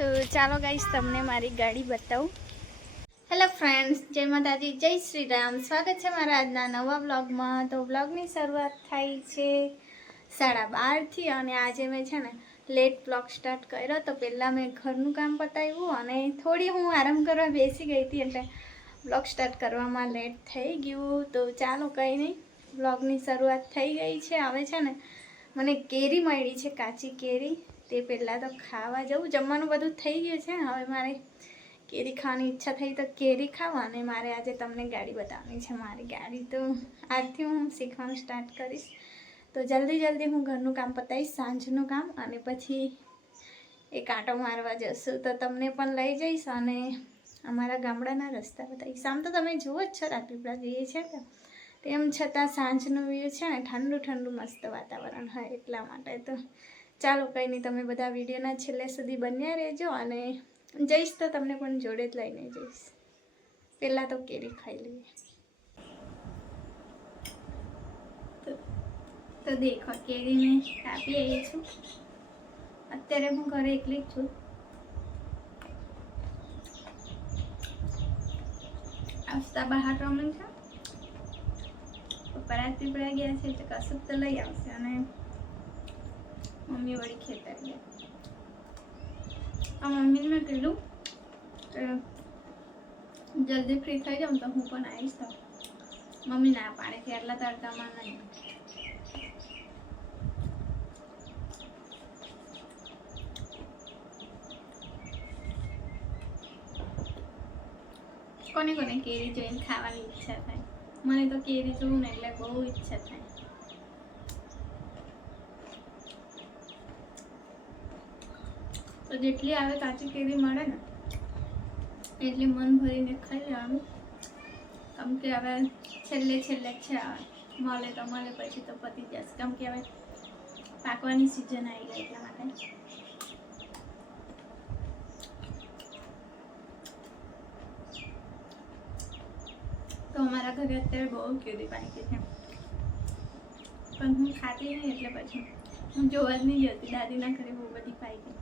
તો ચાલો ગાઈસ તમને મારી ગાડી બતાવું. હેલો ફ્રેન્ડ્સ, જય માતાજી, જય શ્રી રામ. સ્વાગત છે મારા આજના નવા વ્લોગમાં. તો વ્લોગની શરૂઆત થાય છે 12:30થી અને આજે મેં છે ને લેટ વ્લોગ સ્ટાર્ટ કર્યો. તો પહેલાં મેં ઘરનું કામ પતાવ્યું અને થોડી હું આરામ કરવા બેસી ગઈ હતી એટલે વ્લોગ સ્ટાર્ટ કરવામાં લેટ થઈ ગયું. તો ચાલો કંઈ નહીં, વ્લોગની શરૂઆત થઈ ગઈ છે. હવે છે ને મને કેરી મળી છે, કાચી કેરી. તે પહેલાં તો ખાવા જવું, જમવાનું બધું થઈ ગયું છે. હવે મારે કેરી ખાવાની ઈચ્છા થઈ તો કેરી ખાવા, અને મારે આજે તમને ગાડી બતાવવાની છે. મારી ગાડી તો આજથી હું શીખવાનું સ્ટાર્ટ કરીશ. તો જલ્દી હું ઘરનું કામ પતાવીશ, સાંજનું કામ, અને પછી એક આંટો મારવા જશું. તો તમને પણ લઈ જઈશ અને અમારા ગામડાના રસ્તા બતાવીશ. આમ તો તમે જુઓ જ છો, રાજપીપળા જઈએ છીએ ને, તેમ છતાં સાંજનું વ્યૂ છે ને ઠંડુ મસ્ત વાતાવરણ હોય એટલા માટે. તો ચાલો કંઈ નહીં, તમે બધા વિડીયોના છેલ્લે સુધી બન્યા રહેજો અને જઈશ તો તમને પણ જોડે જ લઈને જઈશ. પહેલાં તો કેરી ખાઈ લઈએ. તો દેખો, કેરી મેં કાપી આવી છું. અત્યારે હું ઘરે એકલી જ છું. આસ્તા બહાર રમે છે, પપ્પા રાજપીપળા ગયા છે એટલે કશુંક તો લઈ આવશે, અને મમ્મી વળી ખેતર ગયા. મમ્મીને મેં કીધું કે જલ્દી ફ્રી થઈ જાઉં તો હું પણ આવીશ. તો મમ્મી ના પાડે કે આટલા તડકામાં નહીં. કોને કોને કેરી જોઈને ખાવાની ઈચ્છા થાય? મને તો કેરી જોઉં ને એટલે બહુ ઈચ્છા થાય. તો જેટલી આવે કાચી કેરી મળે ને એટલી મન ભરીને ખાઈ લેવાનું. કેમ કે હવે છેલ્લે છે, મળે તો મળે, પછી તો પતી જશે. કેમ કે હવે પાકવાની સિઝન આવી ગઈ એટલા માટે. તો અમારા ઘરે અત્યારે બહુ કેરી પાકી છે, પણ હું ખાતી નહીં એટલે પછી હું જોવા જ નહીં જતી. દાદીના ઘરે બહુ બધી પાકી.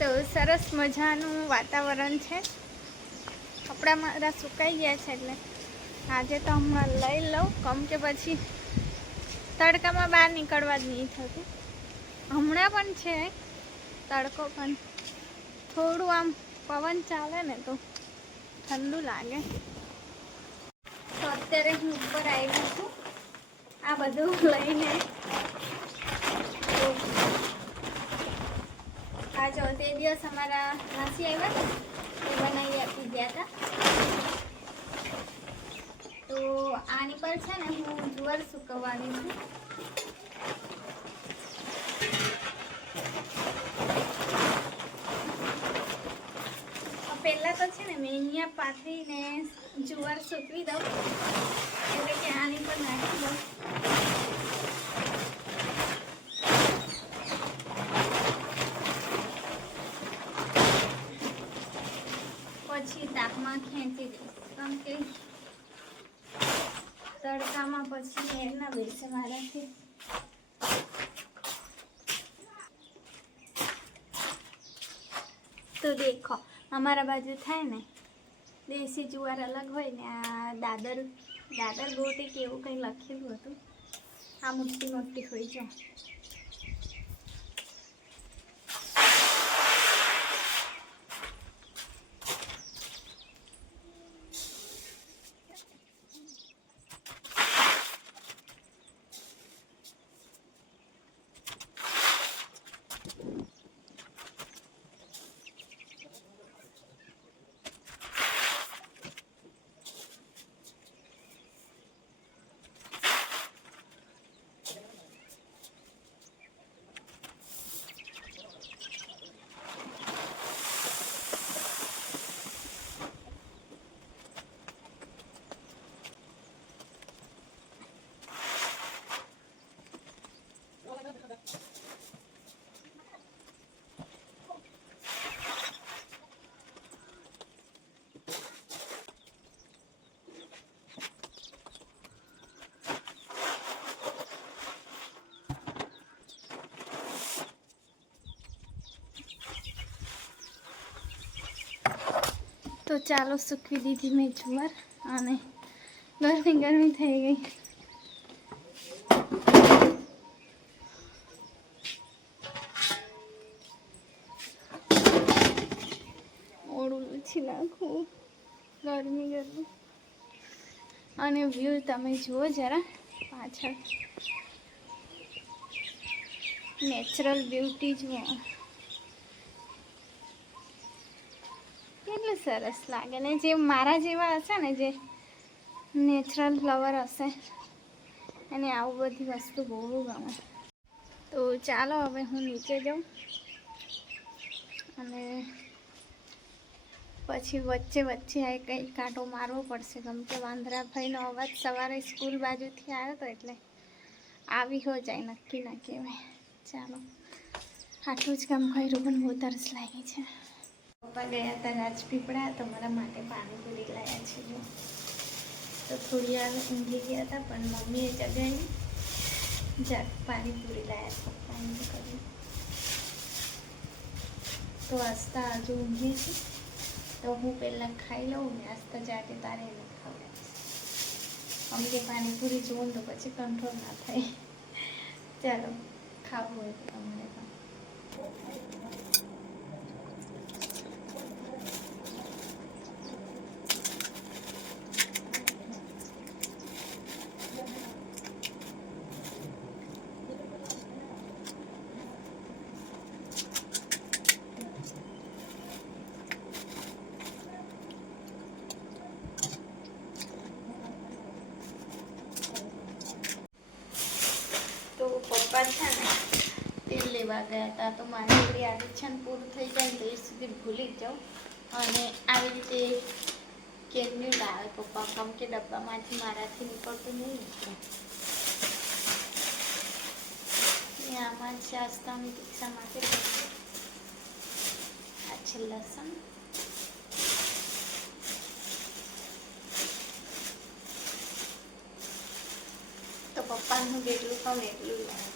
તો સરસ મજાનું વાતાવરણ છે. કપડાં મારા સુકાઈ ગયા છે એટલે આજે તો હમણાં લઈ લઉં. કેમ કે પછી તડકામાં બહાર નીકળવા જ નહીં થતું. હમણાં પણ છે તડકો, પણ થોડું આમ પવન ચાલે ને તો ઠંડુ લાગે. તો અત્યારે હું ઉપર આવી છું આ બધું લઈને. આ જો તે દિવસ અમારા માસી આવ્યા એ બનાવી આપી ગયા હતા. તો આની પર છે ને હું જુવાર સૂકવવાની છું. પહેલાં તો છે ને મેં અહીંયા પાથરીને જુવાર સૂકવી દઉં, એટલે કે આની પર નાખી દઉં. પછી તાપમાં ખેંચી દઈશ, કેમ કે તડકામાં પછી હેર ના બેસે મારાથી. તો દેખો, અમારા બાજુ થાય ને દેશી જુવાર અલગ હોય ને આ દાદર ગોટી કે એવું કંઈ લખેલું હતું. આ મોટી હોય છે. તો ચાલો સૂકવી દીધી મેં જુવાર અને ગરમી ગરમી થઈ ગઈ. ઓળું લૂછી નાખું, ગરમી ગરમી. અને વ્યૂ તમે જુઓ જરા પાછળ, નેચરલ બ્યુટી જુઓ કેટલું સરસ લાગે ને. જે મારા જેવા હશે ને, જે નેચરલ ફ્લવર હશે, અને આવું બધી વસ્તુ બહુ ગમે. તો ચાલો હવે હું નીચે જાઉં અને પછી વચ્ચે વચ્ચે આ કંઈ કાંટો મારવો પડશે, કેમ કે વાંદરાભાઈનો અવાજ સવારે સ્કૂલ બાજુથી આવ્યો હતો એટલે આવી હો જાય નક્કી ના કહેવાય. ચાલો આટલું જ કામ કર્યું પણ બહુ તરસ લાગી છે. પપ્પા ગયા હતા રાજપીપળા, તો મારા માટે પાણીપુરી લાવ્યા છે. જો તો થોડી વાર ઊંઘી ગયા હતા પણ મમ્મીએ જગાડી જાત પાણીપુરી લાવ્યા પપ્પાને કરી. તો આસ્તા હજુ ઊંઘી છે, તો હું પહેલાં ખાઈ લઉં ને આસ્તા જાતે તારે એને ખવડાવીશ. અમને પાણીપુરી જોઉં તો પછી કંટ્રોલ ના થાય. ચાલો ખાવું હોય તો તમને પણ. તો પપ્પા છે ને તેલ લેવા ગયા હતા, તો મારી એવી આદત છે ને પૂરું થઈ જાય ને તો એ સુધી ભૂલી જ જાઉં. અને આવી રીતે કેમનું લાવે પપ્પા, કેમ કે ડબ્બામાંથી મારાથી નીકળતું નહીં નીકળે. આમાં છે આસ્તાની પિક્ચા માટે આ છે લસણ, તો પપ્પાનું જેટલું ખાવ એટલું લાવે.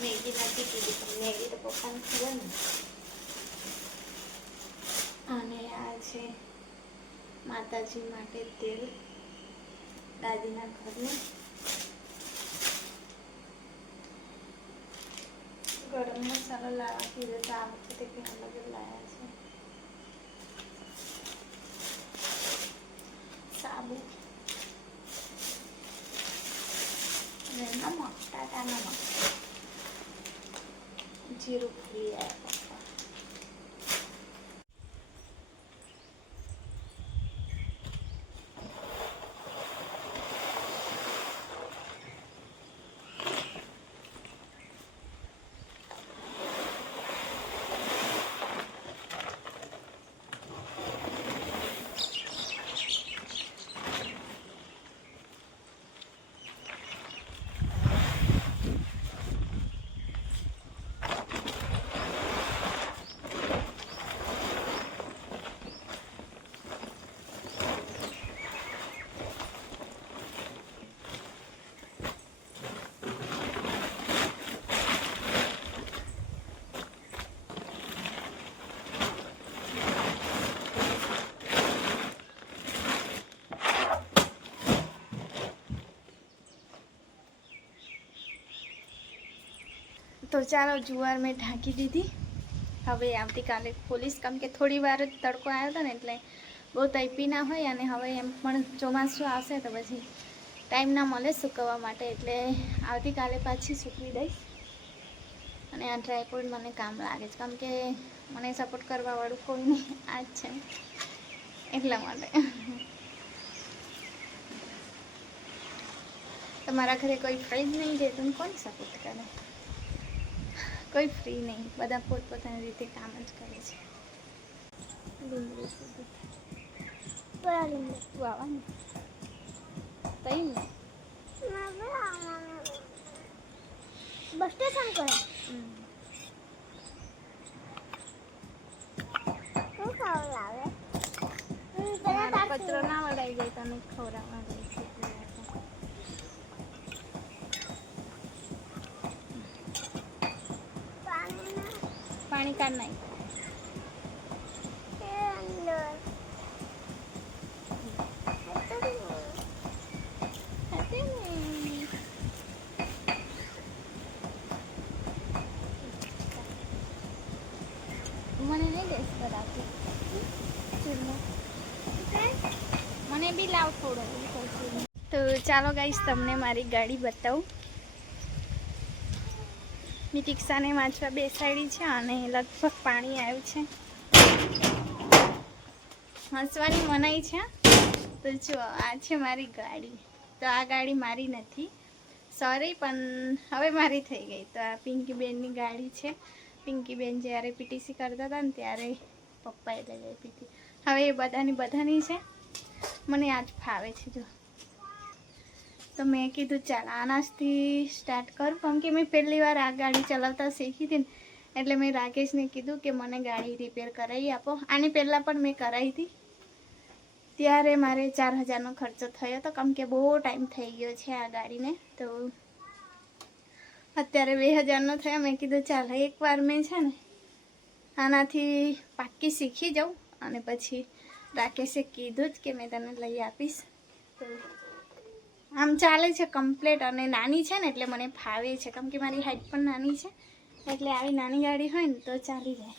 મેગી નથી કીધી પણ મેગી તો પપ્પાને ખબર ને. અને આ છે માતાજી માટે તેલ, દાદીના ઘરનું. ગરમ મસાલો લાવવા કીધો તો આ વખતે કંઈ અલગ જ લાવ્યા છે. સાબુ અને નમક, ટાટા નમક, જીરું ફૂલી આવ્યા પપ્પા. તો ચાલો જુવાર મેં ઢાંકી દીધી. હવે આવતીકાલે ખોલીશ, કેમ કે થોડી વાર જ તડકો આવ્યો હતો ને એટલે બહુ તપી ના હોય. અને હવે એમ પણ ચોમાસું આવશે તો પછી ટાઈમ ના મળે સૂકવવા માટે, એટલે આવતીકાલે પાછી સૂકવી દઈશ. અને આ ડ્રાયફ્રૂટ મને કામ લાગે છે, કેમ કે મને સપોર્ટ કરવાવાળું કોઈ નહીં આ જ છે, એટલા માટે. તમારા ઘરે કોઈ ફ્રી જ નહીં જે તમે કોણ સપોર્ટ કરે? કોઈ ફ્રી નહીં, બધા પોતપોતાની રીતે કામ જ કરે છે. ડુંગળી સુધી તું આવવાનું તઈ ને બસ સ્ટેશન કરે કચરો ના વળાઈ જાય તને ખવડાવવા જાય છે. પાણી કાઢ નાખ. મને નહીં ગેસ પર આપી ચૂરમો મને બી લાવ થોડો તો ચાલો ગાઈસ તમને મારી ગાડી બતાવું. મેં ટીક્ષાને વાંચવા બેસાડી છે અને લગભગ પાણી આવ્યું છે. હસવાની મનાઈ છે. તો જો આ છે મારી ગાડી. તો આ ગાડી મારી નથી, સોરી, પણ હવે મારી થઈ ગઈ. તો આ પિંકીબેનની ગાડી છે. પિંકીબેન જ્યારે પીટીસી કરતા હતા ને ત્યારે પપ્પાએ લઈ આપી હતી. હવે એ બધાની છે. મને આજ ફાવે છે. જો તો મેં કીધું ચાલ આનાથી સ્ટાર્ટ કરું, કેમ કે મેં પહેલી વાર આ ગાડી ચલાવતા શીખી હતી ને, એટલે મેં રાકેશને કીધું કે મને ગાડી રિપેર કરાવી આપો. આની પહેલાં પણ મેં કરાવી હતી, ત્યારે મારે 4000નો ખર્ચો થયો હતો, કેમ કે બહુ ટાઈમ થઈ ગયો છે આ ગાડીને. તો અત્યારે 2000નો થયો. મેં કીધું ચાલ એકવાર મેં છે ને આનાથી પાક્કી શીખી જાઉં, અને પછી રાકેશે કીધું જ કે મેં તને લઈ આપીશ. તો આમ ચાલે છે કમ્પ્લેટ, અને નાની છે ને એટલે મને ફાવે છે, કેમ કે મારી હાઈટ પણ નાની છે, એટલે આવી નાની ગાડી હોય ને તો ચાલી જાય.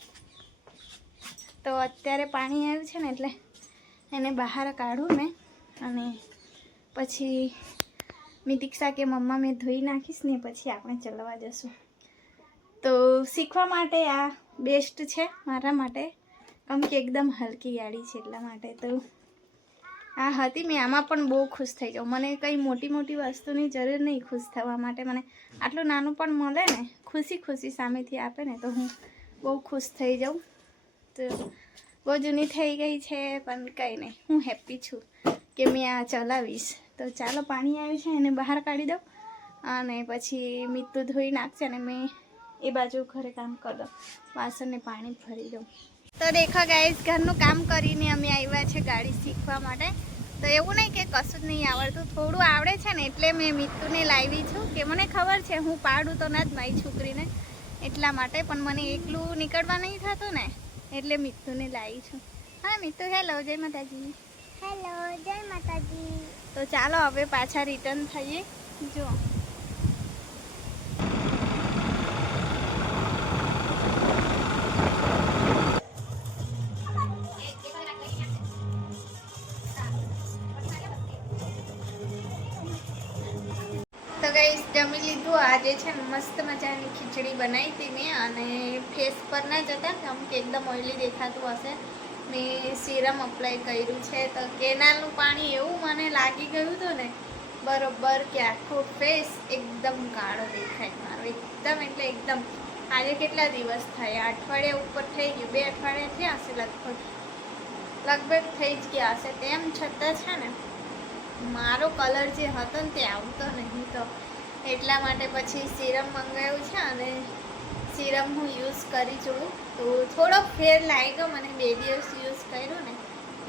તો અત્યારે પાણી આવ્યું છે ને એટલે એને બહાર કાઢું મેં, અને પછી મીતિક્ષા કે મમ્મા મેં ધોઈ નાખીશ ને પછી આપણે ચલાવવા જશું. તો શીખવા માટે આ બેસ્ટ છે મારા માટે, કેમ કે એકદમ હલકી ગાડી છે એટલા માટે. તો આ હતી, મેં આમાં પણ બહુ ખુશ થઈ જાઉં. મને કંઈ મોટી વસ્તુની જરૂર નહીં ખુશ થવા માટે. મને આટલું નાનું પણ મળે ને, ખુશી સામેથી આપે ને, તો હું બહુ ખુશ થઈ જાઉં. તો બહુ જૂની થઈ ગઈ છે પણ કંઈ નહીં, હું હેપી છું કે મેં આ ચલાવીશ. તો ચાલો પાણી આવ્યું છે એને બહાર કાઢી દઉં, અને પછી મીઠું ધોઈ નાખશે અને મેં એ બાજુ ઘરે કામ કરી દઉં, વાસણને પાણી ભરી દઉં. તો દેખો ગાઈસ, ઘરનું કામ કરીને અમે આવ્યા છે ગાડી શીખવા માટે. તો એવું નહીં કે કશું જ નહીં આવડતું, થોડું આવડે છે ને, એટલે મેં મીતુને લાવી છું કે મને ખબર છે હું પાડું તો ના જ મારી છોકરીને, એટલા માટે. પણ મને એકલું નીકળવા નહીં થતું ને, એટલે મીતુને લાવી છું. હા મીતુ, હેલો, જય માતાજી. હેલો, જય માતાજી. તો ચાલો હવે પાછા રિટર્ન થઈએ. જો તો ગાઈસ જમી લીધું. આજે છે ને મસ્ત મજાની ખીચડી બનાવી હતી મેં, અને ફેસ પર ના જતા, કેમ કે એકદમ ઓઇલી દેખાતું હશે. મેં સીરમ અપ્લાય કર્યું છે. તો કેનાલનું પાણી એવું મને લાગી ગયું હતું ને બરોબર, કે આખો ફેસ એકદમ કાળો દેખાય મારો, એકદમ એટલે એકદમ. આજે કેટલા દિવસ થયા, અઠવાડિયા ઉપર થઈ ગયું, 2 અઠવાડિયા થયા હશે લગભગ થઈ જ ગયા હશે. તેમ છતાં છે ને મારો કલર જે હતો ને તે આવતો નહીં. તો એટલા માટે પછી સીરમ મંગાવ્યું છે, અને સીરમ હું યુઝ કરી જોઉં. તો થોડો ફેર લાગ્યો મને, 2 દિવસ યુઝ કર્યું ને,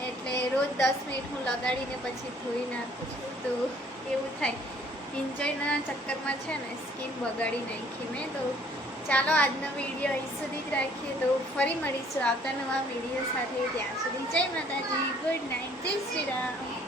એટલે રોજ 10 મિનિટ હું લગાડીને પછી ધોઈ નાખું છું. તો એવું થાય, એન્જોયના ચક્કરમાં છે ને સ્કિન બગાડી નાખી મેં. તો ચાલો આજનો વિડીયો અહીં સુધી જ રાખીએ. તો ફરી મળીશું આવતા નવા વિડીયો સાથે. ત્યાં સુધી જય માતાજી, ગુડ નાઇટ, જય શ્રી રામ.